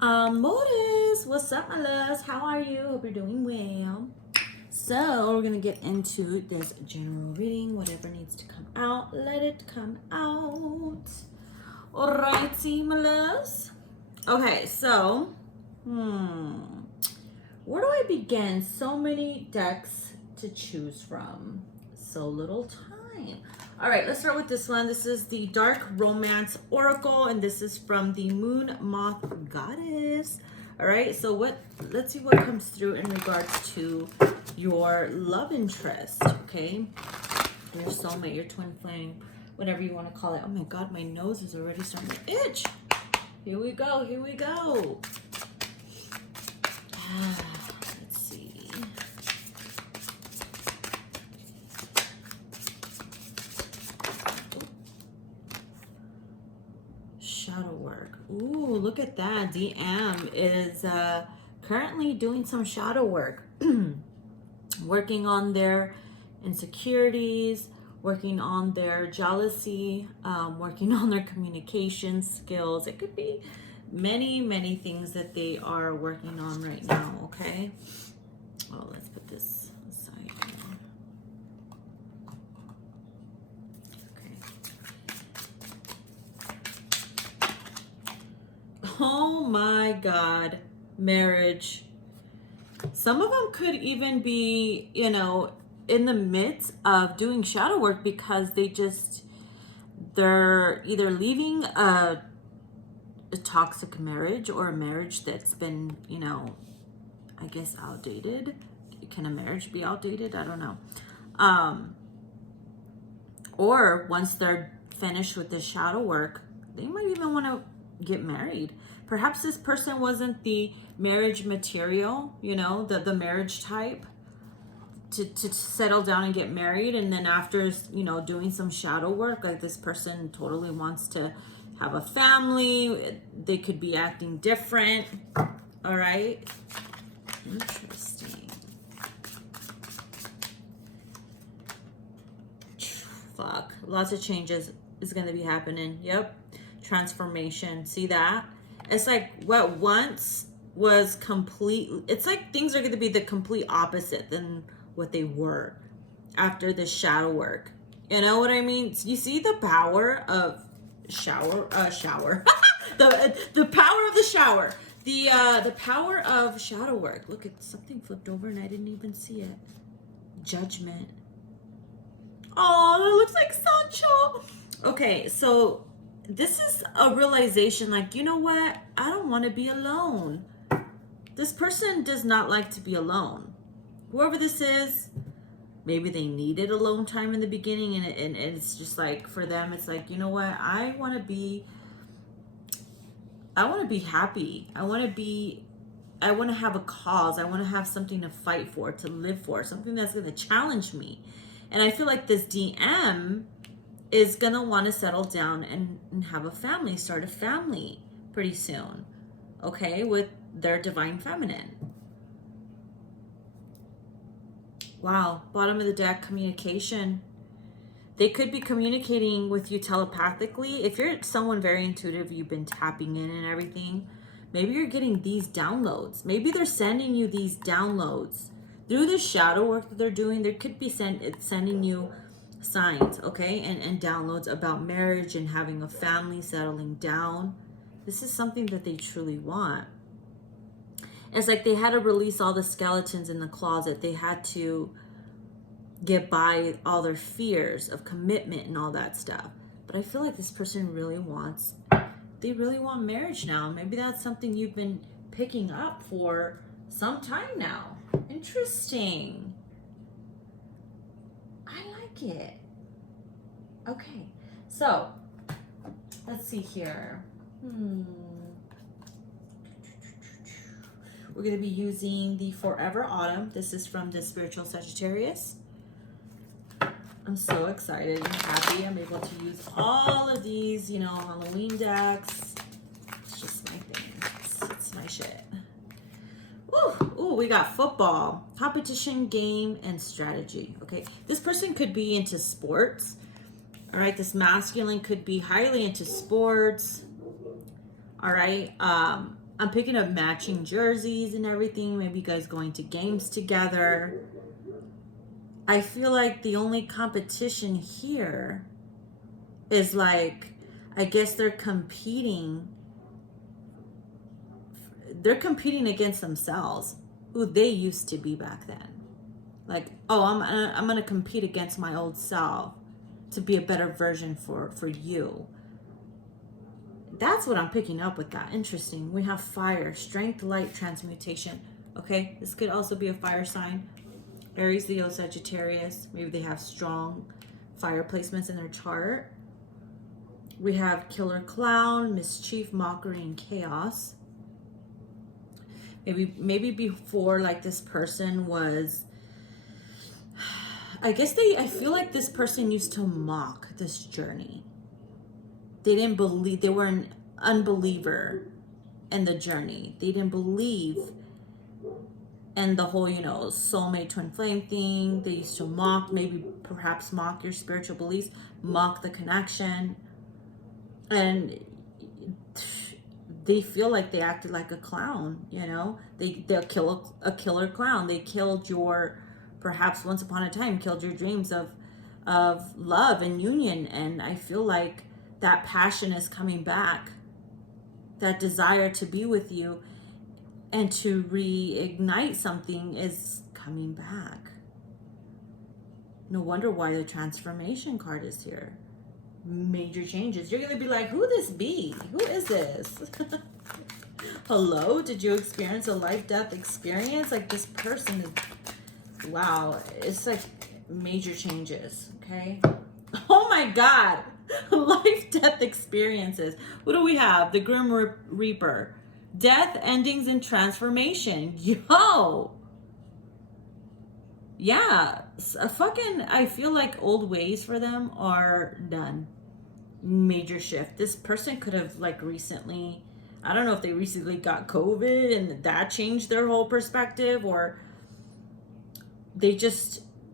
Modus, what's up, my loves? How are you? Hope you're doing well. So we're gonna get into this general reading. Whatever needs to come out, let it come out. Alrighty, my loves. Okay, so where do I begin? So many decks to choose from. So little time. All right, let's start with this one. This is the Dark Romance Oracle, and this is from the Moon Moth Goddess. All right, so let's see what comes through in regards to your love interest, okay? Your soulmate, your twin flame, whatever you want to call it. Oh my God, my nose is already starting to itch. Here we go, here we go. Let's see. Shadow work. Ooh, look at that. DM is currently doing some shadow work. Working on their insecurities, working on their jealousy, working on their communication skills. It could be many things that they are working on right now, okay? Oh, let's put this aside here. Okay. Oh my God, marriage. Some of them could even be, you know, in the midst of doing shadow work because they're either leaving a toxic marriage or a marriage that's been, you know, I guess outdated. Can a marriage be outdated? I don't know. Or once they're finished with the shadow work, they might even want to get married. Perhaps this person wasn't the marriage material, you know, the marriage type to settle down and get married. And then after, you know, doing some shadow work, like this person totally wants to have a family. They could be acting different. All right. Interesting. Fuck. Lots of changes is going to be happening. Yep. Transformation. See that? It's like what once was complete. It's like things are going to be the complete opposite than what they were after the shadow work. You know what I mean? You see the power of shower. the power of the shower. The power of shadow work. Look, at something flipped over and I didn't even see it. Judgment. Oh, that looks like Sancho. Okay, so this is a realization like, you know what? I don't want to be alone. This person does not like to be alone. Whoever this is, maybe they needed alone time in the beginning and it's just like for them, it's like, you know what? I want to be happy. I want to have a cause. I want to have something to fight for, to live for, something that's going to challenge me. And I feel like this DM is going to want to settle down and have a family, start a family pretty soon, okay, with their divine feminine. Wow, bottom of the deck, communication. They could be communicating with you telepathically. If you're someone very intuitive, you've been tapping in and everything, maybe you're getting these downloads. Maybe they're sending you these downloads. Through the shadow work that they're doing, there could be sending you signs, okay, and downloads about marriage and having a family, settling down. This is something that they truly want. It's like they had to release all the skeletons in the closet. They had to get by all their fears of commitment and all that stuff. But I feel like this person really want marriage now. Maybe that's something you've been picking up for some time now. Interesting. I like it. Okay, so let's see here. We're going to be using the Forever Autumn. This is from the Spiritual Sagittarius. I'm so excited and happy. I'm able to use all of these, you know, Halloween decks. It's just my thing. It's my shit. Ooh, we got football, competition, game, and strategy. Okay, this person could be into sports. All right, this masculine could be highly into sports. All right, I'm picking up matching jerseys and everything. Maybe you guys going to games together. I feel like the only competition here is like, I guess they're competing. They're competing against themselves, who they used to be back then. Like, oh, I'm gonna compete against my old self to be a better version for you. That's what I'm picking up with that. Interesting. We have fire, strength, light, transmutation. Okay, this could also be a fire sign. Aries, Leo, Sagittarius. Maybe they have strong fire placements in their chart. We have killer clown, mischief, mockery, and chaos. Maybe before, like, this person was, I feel like this person used to mock this journey. They didn't believe, they were an unbeliever in the journey. They didn't believe in the whole, soulmate twin flame thing. They used to mock, perhaps mock your spiritual beliefs, mock the connection. And they feel like they acted like a clown, they'll kill a killer clown. They killed perhaps once upon a time, killed your dreams of love and union. And I feel like that passion is coming back. That desire to be with you and to reignite something is coming back. No wonder why the transformation card is here. Major changes. You're gonna be like, who this be? Who is this? Hello? Did you experience a life-death experience? Like, this person is, wow, it's like major changes. Okay. Oh my God. Life-death experiences. What do we have? The Grim Reaper. Death, endings, and transformation. Yo. Yeah. I feel like old ways for them are done. Major shift. This person could have, like, recently, I don't know if they recently got COVID and that changed their whole perspective, or they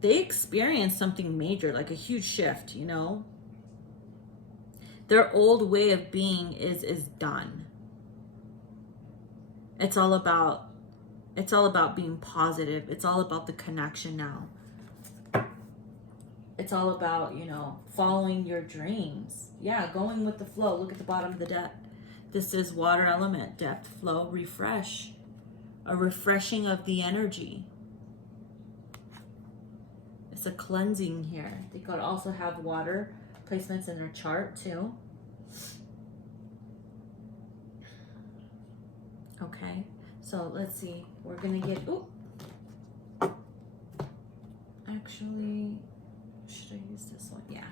experienced something major, like a huge shift, Their old way of being is done. It's all about being positive. It's all about the connection now. It's all about, following your dreams. Yeah, going with the flow. Look at the bottom of the deck. This is water element, depth, flow, refresh. A refreshing of the energy. It's a cleansing here. They could also have water placements in their chart too. Okay, so let's see. We're gonna get, actually, should I use this one? Yeah.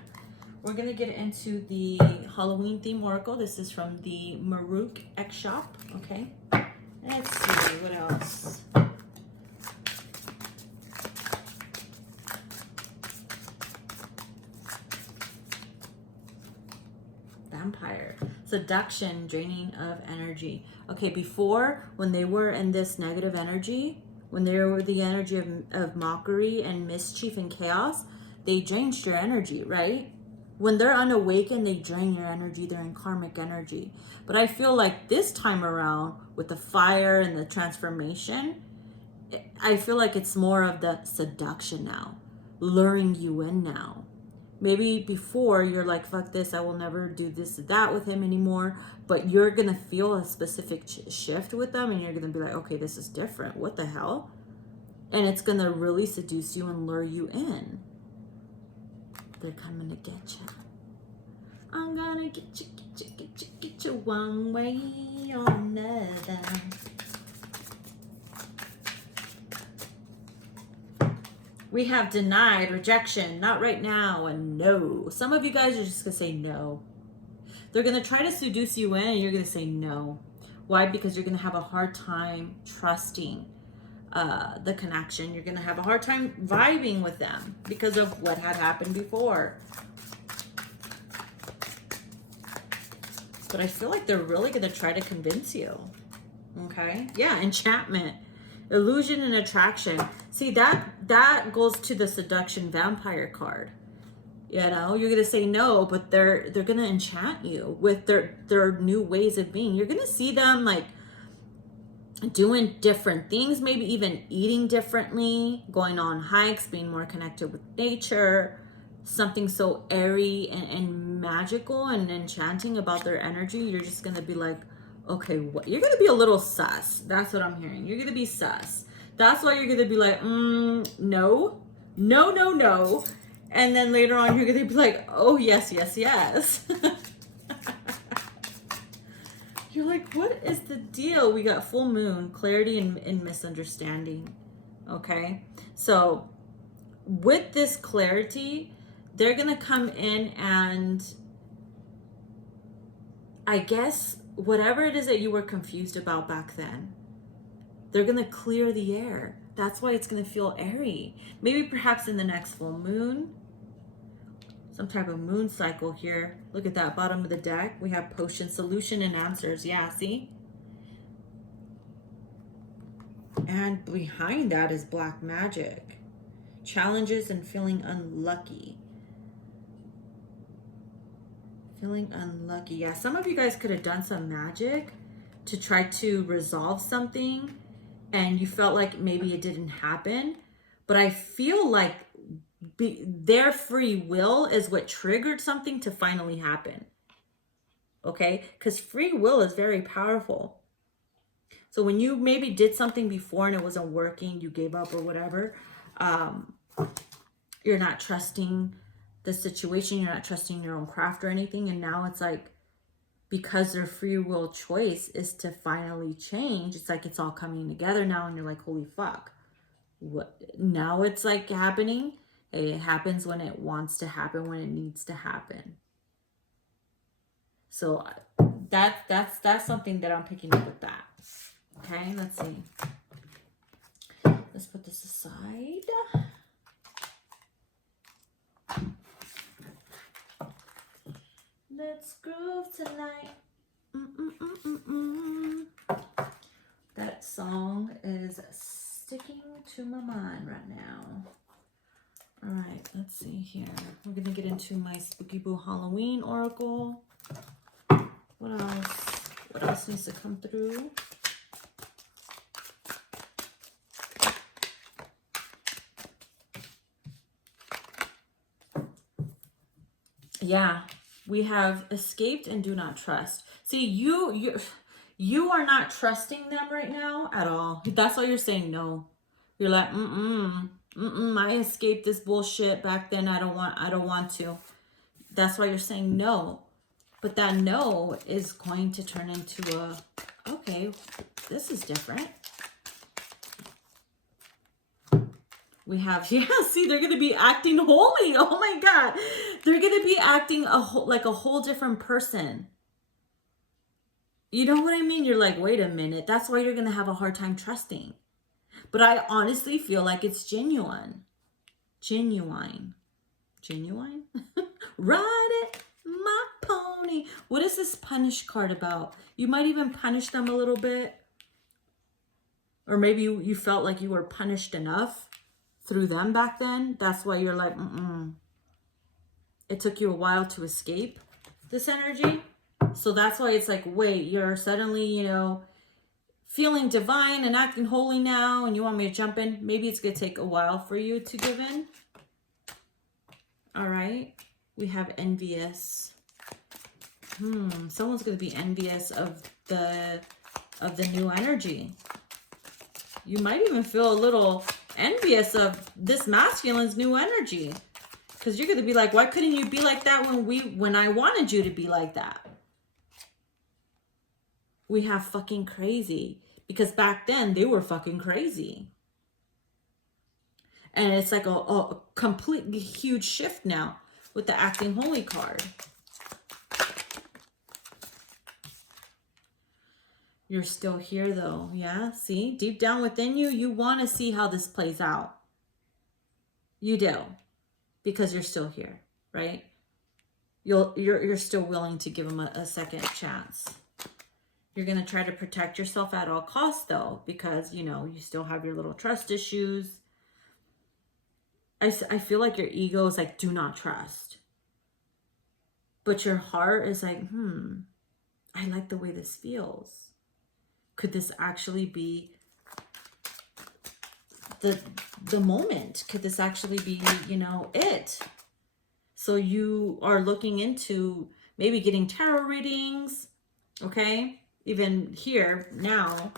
We're gonna get into the Halloween theme oracle. This is from the Maruk X Shop. Okay. Let's see what else. Vampire. Seduction, draining of energy. Okay, before, when they were in this negative energy, when they were the energy of mockery and mischief and chaos, they drained your energy, right? When they're unawakened, they drain your energy. They're in karmic energy. But I feel like this time around, with the fire and the transformation, I feel like it's more of the seduction now, luring you in now. Maybe before you're like, fuck this, I will never do this or that with him anymore. But you're going to feel a specific shift with them, and you're going to be like, okay, this is different. What the hell? And it's going to really seduce you and lure you in. They're coming to get you. I'm gonna get you one way or another. We have denied, rejection, not right now, and no. Some of you guys are just gonna say no. They're gonna try to seduce you in, and you're gonna say no. Why? Because you're gonna have a hard time trusting the connection. You're gonna have a hard time vibing with them because of what had happened before. But I feel like they're really gonna try to convince you. Okay? Yeah, enchantment, illusion, and attraction. See, that goes to the seduction vampire card. You're gonna say no, but they're gonna enchant you with their new ways of being. You're gonna see them like doing different things, maybe even eating differently, going on hikes, being more connected with nature, something so airy and magical and enchanting about their energy. You're just going to be like, okay, what? You're going to be a little sus. That's what I'm hearing. You're going to be sus. That's why you're going to be like, no, no, no, no. And then later on, you're going to be like, oh, yes, yes, yes. You're like, what is the deal? We got full moon, clarity and misunderstanding. Okay? So with this clarity, they're going to come in and I guess whatever it is that you were confused about back then, they're going to clear the air. That's why it's going to feel airy. Maybe perhaps in the next full moon, some type of moon cycle here. Look at that bottom of the deck. We have potion, solution, and answers. Yeah, see? And behind that is black magic. Challenges and feeling unlucky. Feeling unlucky. Yeah, some of you guys could have done some magic to try to resolve something and you felt like maybe it didn't happen. But I feel like their free will is what triggered something to finally happen. Okay? Because free will is very powerful. So when you maybe did something before and it wasn't working, you gave up or whatever, you're not trusting the situation, you're not trusting your own craft or anything. And now it's like, because their free will choice is to finally change, it's like it's all coming together now and you're like, holy fuck. What? Now it's like happening. It happens when it wants to happen, when it needs to happen. So that's something that I'm picking up with that. Okay, let's see. Let's put this aside. Let's groove tonight. That song is sticking to my mind right now. All right, let's see here. We're gonna get into my Spooky Boo Halloween Oracle. What else? What else needs to come through? Yeah, we have escaped and do not trust. See, you are not trusting them right now at all. That's why you're saying no. You're like, I escaped this bullshit back then. I don't want to. That's why you're saying no. But that no is going to turn into a, okay, this is different. We have, yeah, see, they're going to be acting holy. Oh my God. They're going to be acting like a whole different person. You know what I mean? You're like, wait a minute. That's why you're going to have a hard time trusting. But I honestly feel like it's genuine. Genuine. Genuine? Ride it, my pony. What is this punish card about? You might even punish them a little bit. Or maybe you felt like you were punished enough through them back then. That's why you're like, It took you a while to escape this energy. So that's why it's like, wait, you're suddenly, feeling divine and acting holy now and you want me to jump in. Maybe it's going to take a while for you to give in. All right. We have envious. Someone's going to be envious of the new energy. You might even feel a little envious of this masculine's new energy. Because you're going to be like, why couldn't you be like that when I wanted you to be like that? We have fucking crazy. Because back then, they were fucking crazy. And it's like a completely huge shift now with the acting holy card. You're still here though, yeah? See, deep down within you, you want to see how this plays out. You do, because you're still here, right? You're still willing to give them a second chance. You're going to try to protect yourself at all costs though, because, you still have your little trust issues. I feel like your ego is like, do not trust. But your heart is like, I like the way this feels. Could this actually be the moment? Could this actually be, you know, it? So you are looking into maybe getting tarot readings, okay? Even here now,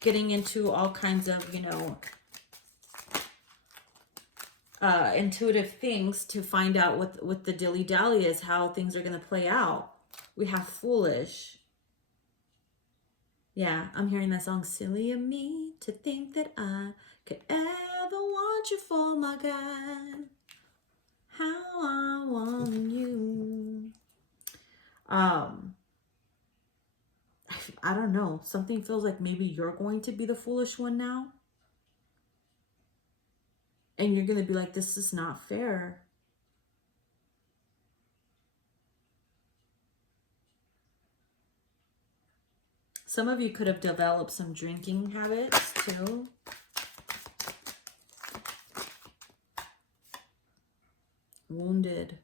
getting into all kinds of, you know, intuitive things to find out what the dilly-dally is, how things are going to play out. We have foolish. Yeah, I'm hearing that song, silly of me to think that I could ever want you for my God. How I want you. I don't know. Something feels like maybe you're going to be the foolish one now. And you're going to be like, this is not fair. Some of you could have developed some drinking habits too. Wounded.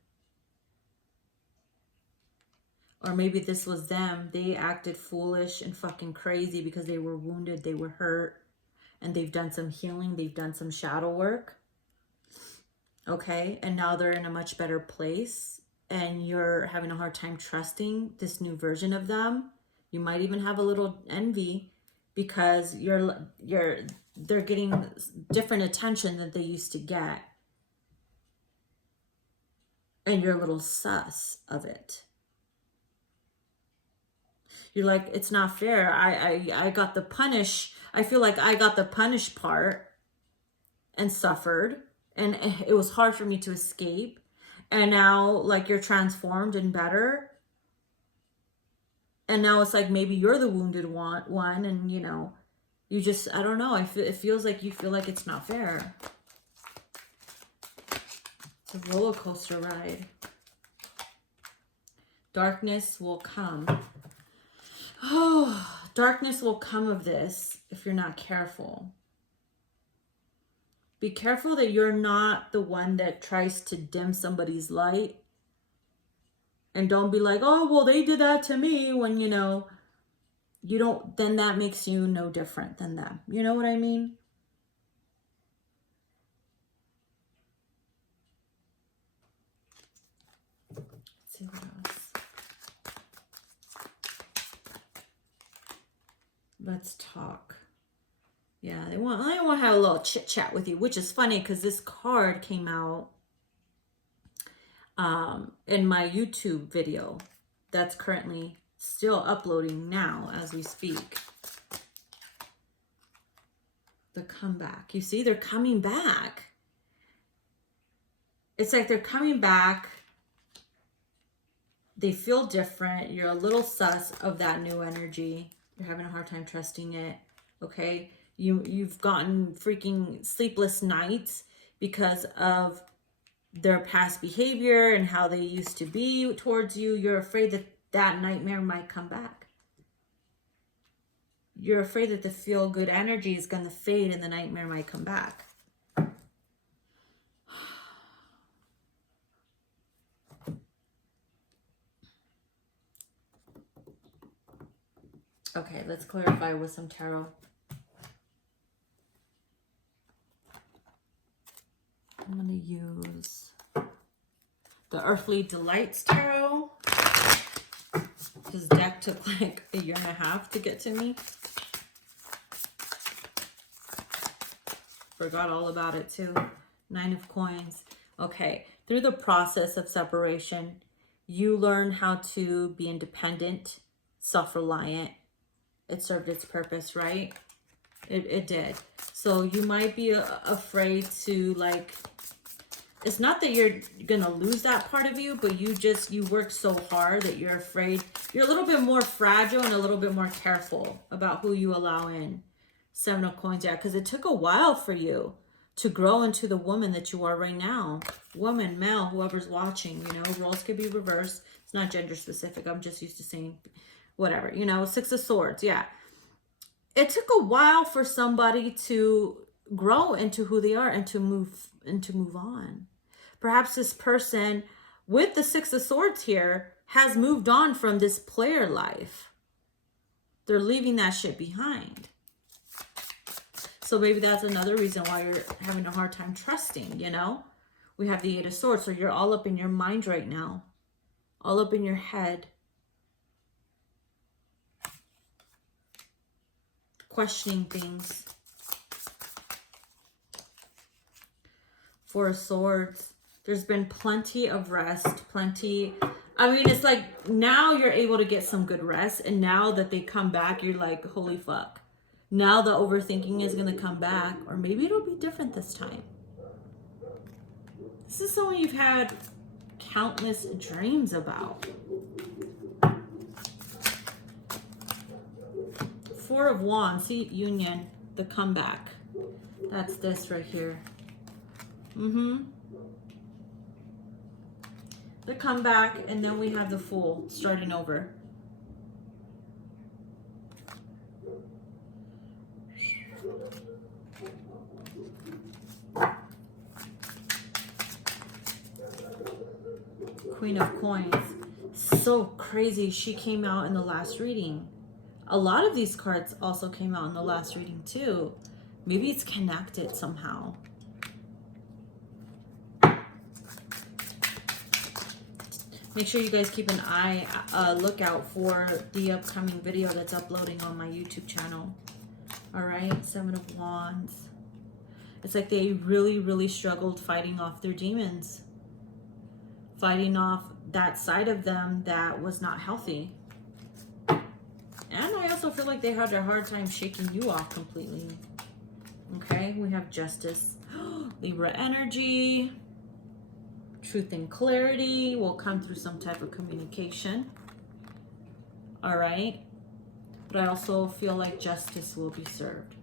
Or maybe this was them. They acted foolish and fucking crazy because they were wounded. They were hurt. And they've done some healing. They've done some shadow work. Okay? And now they're in a much better place. And you're having a hard time trusting this new version of them. You might even have a little envy because they're getting different attention than they used to get. And you're a little sus of it. You're like, it's not fair. I got the punish. I feel like I got the punish part and suffered. And it was hard for me to escape. And now, like, you're transformed and better. And now it's like maybe you're the wounded one. And, you know, you just, I don't know. It feels like you feel like it's not fair. It's a roller coaster ride. Darkness will come. Oh, darkness will come of this if you're not careful. Be careful that you're not the one that tries to dim somebody's light. And don't be like, oh, well, they did that to me, when, you know, you don't, then that makes you no different than them. You know what I mean? Let's see what else. Let's talk. Yeah, I want to have a little chit chat with you, which is funny because this card came out in my YouTube video that's currently still uploading now as we speak. The comeback. You see, they're coming back. It's like they're coming back. They feel different. You're a little sus of that new energy. You're having a hard time trusting it. Okay? You've gotten freaking sleepless nights because of their past behavior and how they used to be towards you. You're afraid that that nightmare might come back. You're afraid that the feel-good energy is going to fade and the nightmare might come back. Okay, let's clarify with some tarot. I'm going to use the Earthly Delights Tarot. This deck took like 1.5 years to get to me. Forgot all about it too. 9 of Coins. Okay, through the process of separation, you learn how to be independent, self-reliant. It served its purpose, right? It did. So you might be afraid to, like, it's not that you're gonna lose that part of you, but you work so hard that you're afraid. You're a little bit more fragile and a little bit more careful about who you allow in. 7 of Coins, yeah, because it took a while for you to grow into the woman that you are right now. Woman, male, whoever's watching, you know, roles could be reversed. It's not gender specific. I'm just used to saying whatever, you know. 6 of Swords, yeah. It took a while for somebody to grow into who they are and to move on. Perhaps this person with the 6 of Swords here has moved on from this player life. They're leaving that shit behind. So maybe that's another reason why you're having a hard time trusting, you know? We have the Eight of Swords, so you're all up in your mind right now. All up in your head. Questioning things. Four of Swords. There's been plenty of rest, plenty. I mean, it's like now you're able to get some good rest. And now that they come back, you're like, holy fuck. Now the overthinking is going to come back. Or maybe it'll be different this time. This is someone you've had countless dreams about. Four of Wands. See, union, the comeback. That's this right here. The comeback, and then we have the Fool starting over. Queen of Coins. So crazy. She came out in the last reading. A lot of these cards also came out in the last reading too. Maybe it's connected somehow. Make sure you guys keep an eye, lookout for the upcoming video that's uploading on my YouTube channel. All right, Seven of Wands. It's like they really, really struggled fighting off their demons. Fighting off that side of them that was not healthy. And I also feel like they had a hard time shaking you off completely. Okay, we have Justice. Libra energy. Truth and clarity will come through some type of communication. All right. But I also feel like justice will be served.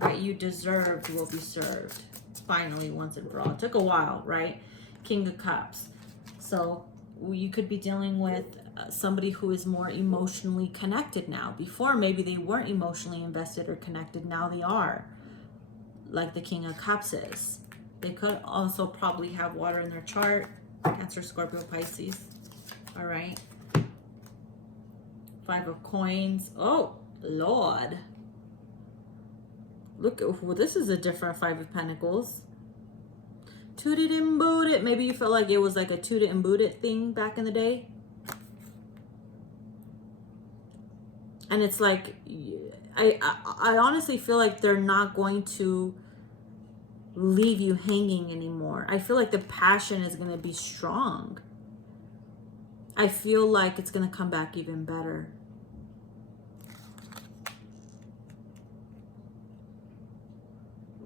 What you deserved will be served. Finally, once and for all. It took a while, right? King of Cups. So you could be dealing with somebody who is more emotionally connected now. Before, maybe they weren't emotionally invested or connected. Now they are. Like the King of Cups is. They could also probably have water in their chart. Cancer, Scorpio, Pisces. All right. Five of Coins. Oh, Lord. Look, well, this is a different Five of Pentacles. Toot it and boot it. Maybe you felt like it was like a toot it and boot it thing back in the day. And it's like, I honestly feel like they're not going to leave you hanging anymore. I feel like the passion is going to be strong. I feel like it's going to come back even better.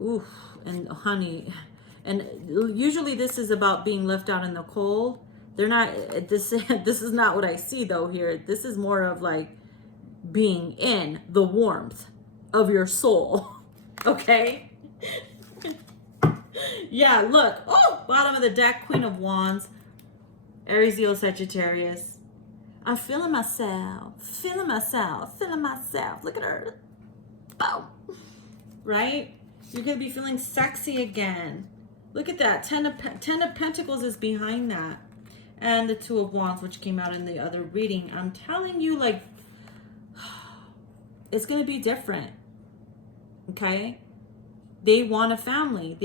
Oof, and honey, and usually this is about being left out in the cold. They're not, this is not what I see though here. This is more of like being in the warmth of your soul. Okay? Yeah, look. Oh, bottom of the deck, Queen of Wands. Aries, Leo, Sagittarius. I'm feeling myself. Feeling myself. Feeling myself. Look at her. Boom. Right? You're going to be feeling sexy again. Look at that. Ten of Pentacles is behind that. And the Two of Wands, which came out in the other reading. I'm telling you, like, it's going to be different. Okay? They want a family.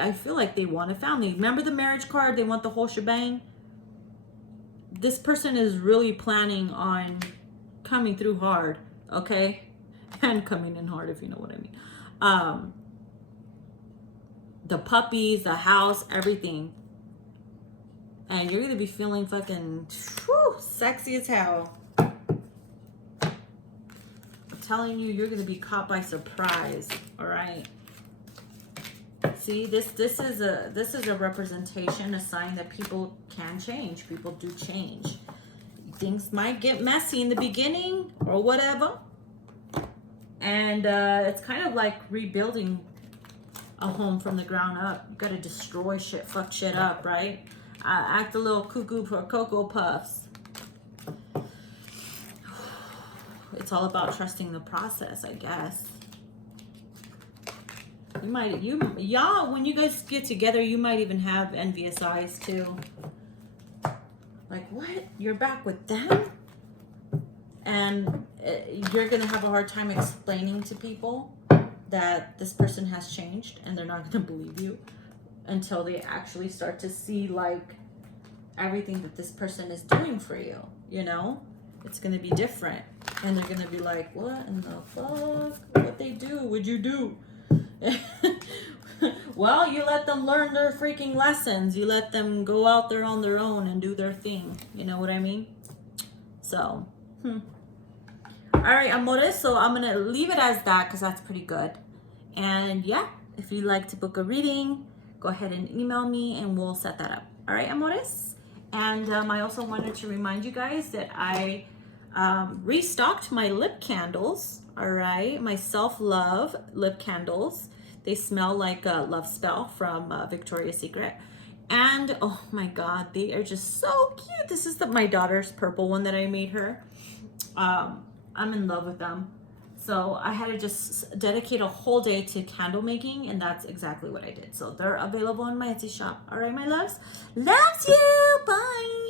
I feel like they want a family. Remember the marriage card? They want the whole shebang. This person is really planning on coming through hard, okay? And coming in hard, if you know what I mean. The puppies, the house, everything. And you're going to be feeling fucking sexy as hell. I'm telling you, you're going to be caught by surprise, all right? See, this is a representation, a sign that people can change. People do change. Things might get messy in the beginning or whatever. And it's kind of like rebuilding a home from the ground up. You got to destroy shit, fuck shit up, right? Act a little cuckoo for Cocoa Puffs. It's all about trusting the process, I guess. Y'all, when you guys get together, you might even have envious eyes too. Like, what? You're back with them? And you're going to have a hard time explaining to people that this person has changed, and they're not going to believe you until they actually start to see like everything that this person is doing for you, you know? It's going to be different. And they're going to be like, what in the fuck? What they do? What'd you do? Well, you let them learn their freaking lessons. You let them go out there on their own and do their thing. You know what I mean? So, all right, amores. So I'm going to leave it as that because that's pretty good. And yeah, if you'd like to book a reading, go ahead and email me and we'll set that up. All right, amores. And I also wanted to remind you guys that I restocked my lip candles. All right, my self-love lip candles. They smell like a love spell from Victoria's Secret. And oh my God, they are just so cute. This is my daughter's purple one that I made her. I'm in love with them. So I had to just dedicate a whole day to candle making, and that's exactly what I did. So they're available in my Etsy shop. All right, my loves. Loves you. Bye.